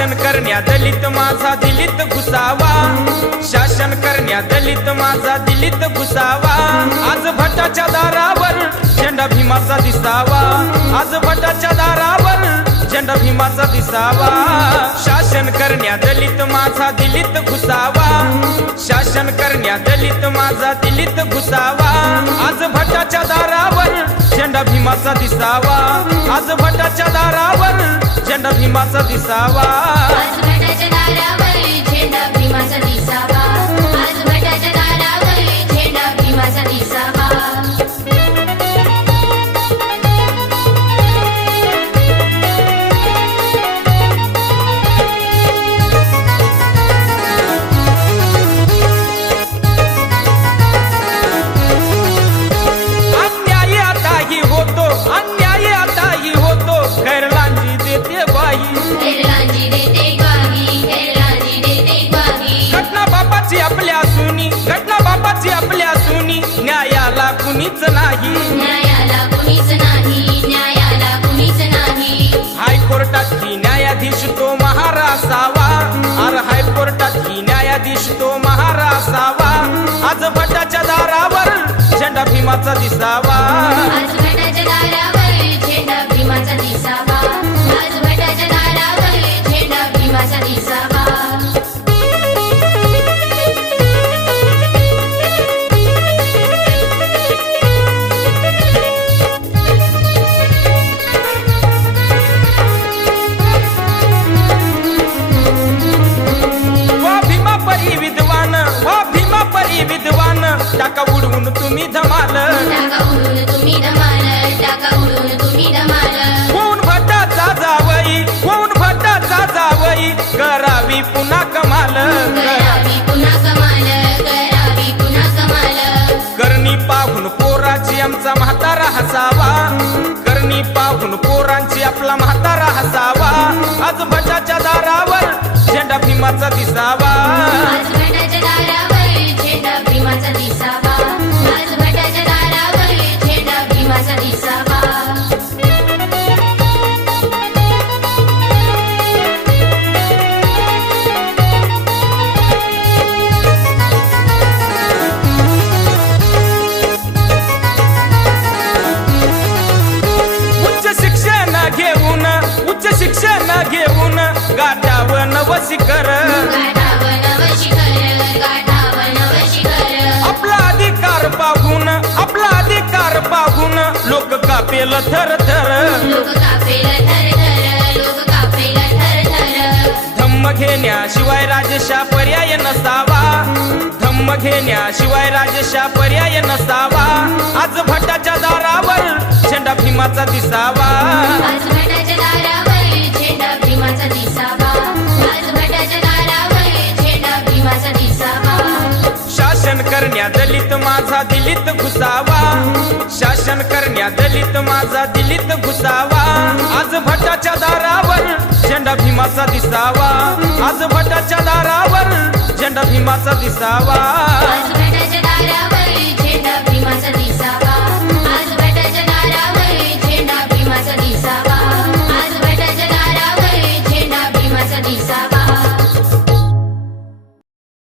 शासन करण्या दलित माझा दिलित घुसावा. शासन करण्या दलित माझा दिलित घुसावा. आज भटाच्या दारावर झेंडा भीमाचा दिसावा. आज भटाच्या दारावर झेंडा भीमाचा दिसावा. शासन करण्या दलित माझा दिलित घुसावा. शासन करण्या दलित माझा दिलित घुसावा. आज भटाच्या दारा झेंडा भीमाचा दिसावा. आज भटाच्या दारावर झेंडा भीमाचा दिसावा. कुणीच नाही. न्यायाला कुणीच नाही न्यायाला कुणीच नाही हायकोर्टात ही न्यायाधीश तो महारासावा. अर हायकोर्टात ही न्यायाधीश तो महारासावा. आज भटाच्या दारावर झेंडा भीमाचा दिसावा. करावी पुन्हा कमाल करणी पाहून पोराची आमचा म्हातारा हसावा. करणी पाहून पोरांची आपला म्हातारा हसावा. आज भटाच्या दारावर झेंडा भीमाचा दिसावा. शिखर. आपला अधिकार पाहून आपला अधिकार पाहून लोक कापेल थर थर. लोक कापेल थर थर धम्म घेण्याशिवाय राजशा पर्याय नसावा. धम्म घेण्याशिवाय राजशा पर्याय नसावा. आज भटाच्या दारावर झेंडा भीमाचा दिसावा. करण्या दलित माझा दिलीत घुसावा. शासन करण्या दलित माझा दिलीत घुसावा. आज भटाच्या दारावर झेंडा भीमाचा दिसावा. आज भटाच्या दारावर झेंडा भीमाचा दिसावा.